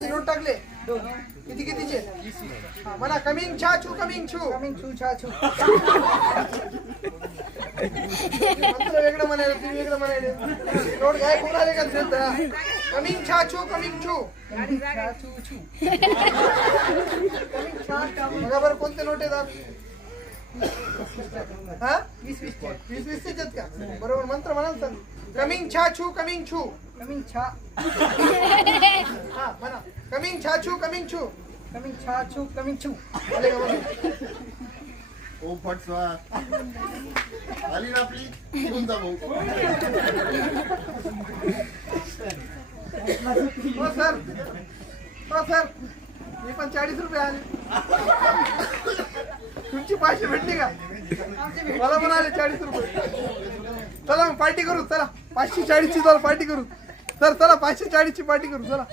note टाकले किती कितीचे म्हणा कमिंग छाछू कमिंग छू छाछू मंत्र वेगळं म्हणाले तुम्ही वेगळं म्हणाले नोट गाय कोण आले का कमिंग छाछू कमिंग छू बघा बरं कोणते नोट येतात हा 20 चे का बरोबर मंत्र म्हणाल तर कमिंग छाछू कमिंग छू कमिंग छा हा म्हणा कमिंग छाछू कमिंग छू कमिंग छू आले का बघा ओ फटवा आली ना आपली निघून जा भाऊ हो सर मी पण 40 रुपये आले तुमची 500 भेटली का मला पण आले 40 रुपये चला मग पार्टी करू चला 540 ची चला पार्टी करू सर चला 540 ची पार्टी करू चला